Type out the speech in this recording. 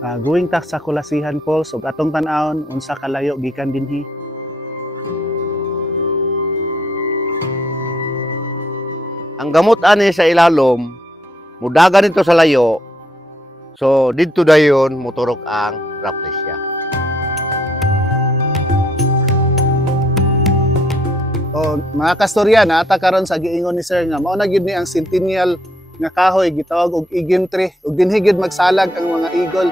Going ta sa Kulasihan Falls ug atong tan-awon unsa kalayo gikan dinhi. Ang gamot ani sa ilalom, mudagan ito sa layo. So dito dayon moturok ang rafflesia. O mga kastorya, naata karon sa giingon ni sir nga mao na gyud ni ang centennial nga kahoy gitawag og Iguim tree ug dinhi gyud magsalag ang mga igol.